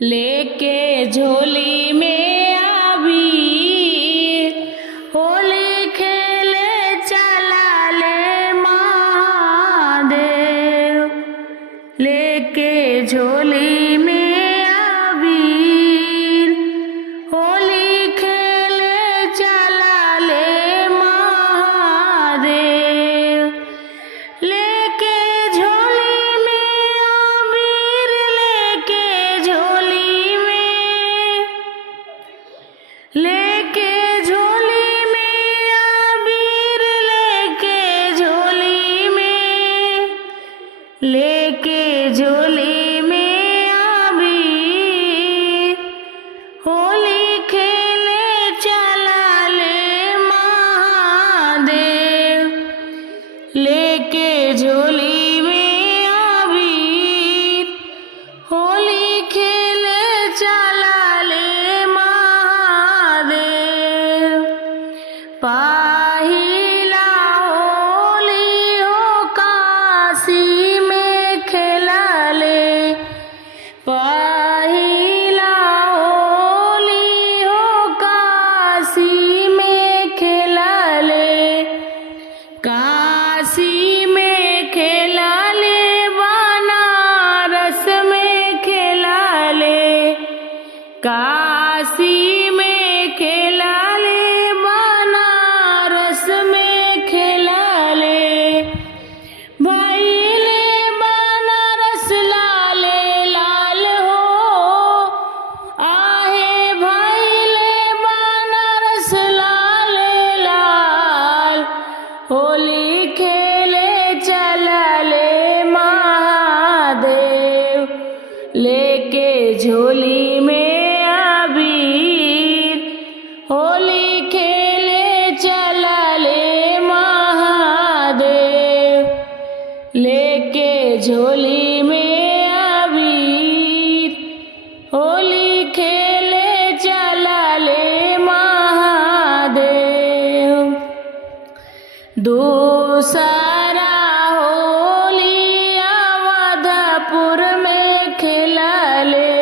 लेके झोली में अबीर होली खेले चला ले महादेव। लेके झोली में अबीर होली खेले चला ले महादेव। लेके झोली में अबीर लेके झोली में लेके झोली में अबीर लेके झोली में लेके झोली में अबीर होली खेले चला ले महादेव। लेके झोली में अबीर होली खेले चला ले महादेव। पहिला होली हो काशी में खेला ले। पहिला होली हो काशी में खेला ले। काशी में खेला ले बनारस में खेला ले। काशी में खेला ले बनारस में खेला ले। भइले बनारस लाले लाल हो। आहे भइले बनारस लाले लाल होली खेले चला ले महादेव। लेके झोली में अबीर होली खेले चला ले महादेव। लेके झोली में अबीर होली खेले चला ले महादेव। दूसरा होली अवधपुर में खेला ले।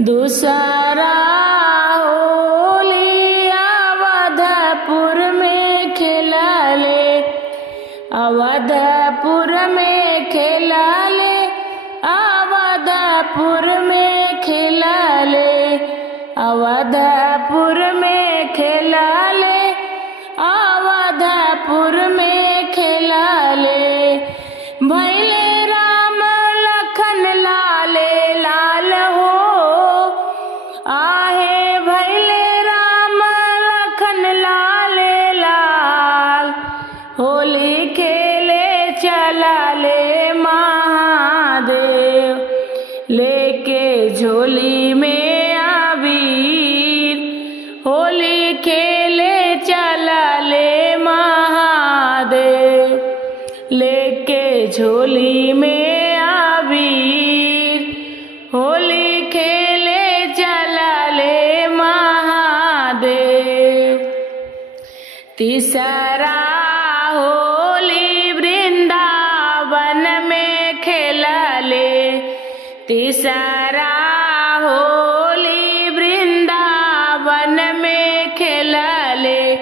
दूसरा होली अवधपुर में खेला ले। अवधपुर में खेला ले। अवधपुर में खेला ले। अवधपुर में खेला ले। अवधपुर में खेला ले। भइले राम लखन लाले लाल हो। आहे भइले राम लखन लाले लाल होली खेले चला ले महादेव। लेके झोली में अबीर होली खेले चला ले महादेव। लेके झोली में अबीर होली खेले चला ले महादेव। तीसरा होली वृंदावन में खेला ले। तीसरा होली वृंदावन में खेला ले।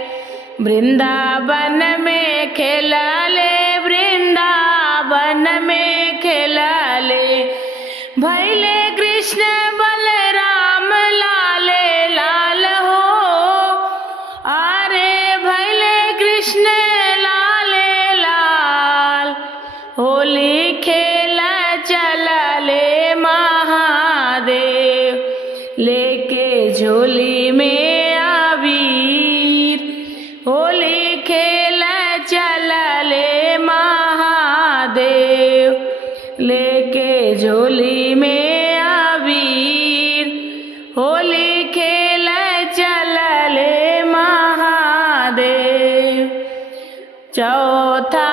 वृंदावन में खेला ले। वृंदावन में खेला ले। भइले कृष्ण बलराम लाले लाल हो। अरे भइले कृष्ण लाले लाल होली खेला चला ले महादेव। लेके झोली में अबीर होली खेला चला ले महादेव। लेके झोली में अबीर होली खेला चला ले महादेव। चौथा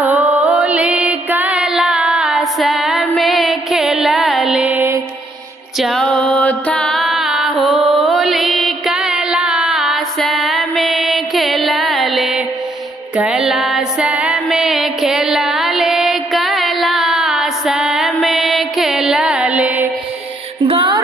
होली कैलाश में खेला ले। चौथा होली कैलाश में खेला ले। कैलाश में खेला ले। कैलाश में खेला ले। गौ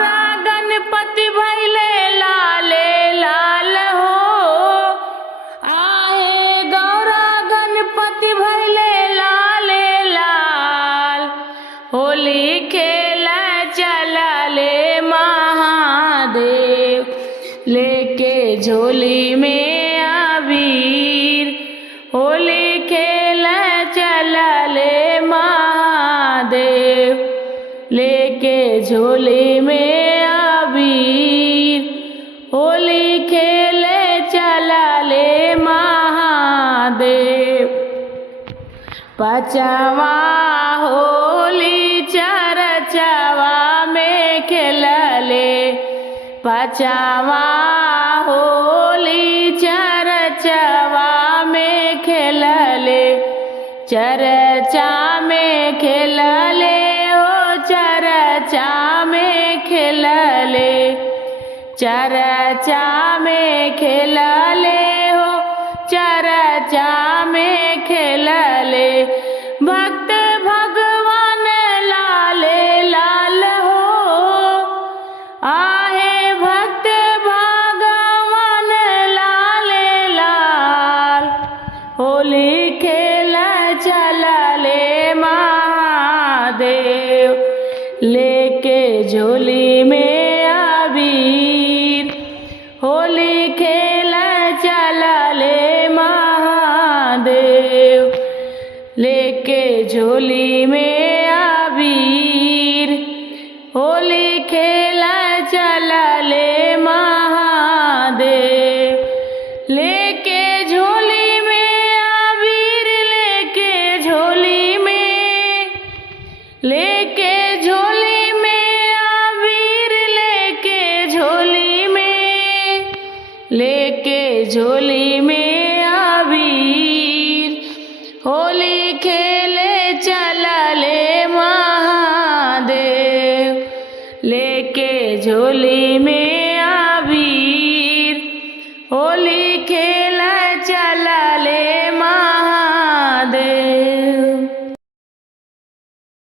लेके झोली में अबीर, होली खेल चलले महादेव। लेके झोली में अबीर, होली खेल चलले महादेव। पचवा होली चरचवा में खेलले, पचवा होली चरचवा में खेलले। चरचा में खेलले हो, चरचा में खेलले, चरचा में खेलले हो, चरचा में खेलले। भक्त भगवान लाले लाल हो, आहे भक्त भगवान लाले लाल। होली खेल चलले महादेव, लेके झोली में अबीर, होली खेल चलले महादेव। लेके झोली में अबीर, होली खेल चलले महादेव। लेके झोली में अबीर, लेके झोली में, लेके झोली में अबीर, लेके झोली में, लेके झोली में अबीर, होली खेले चलले महादेव। लेके झोली में अबीर, होली खेल चलले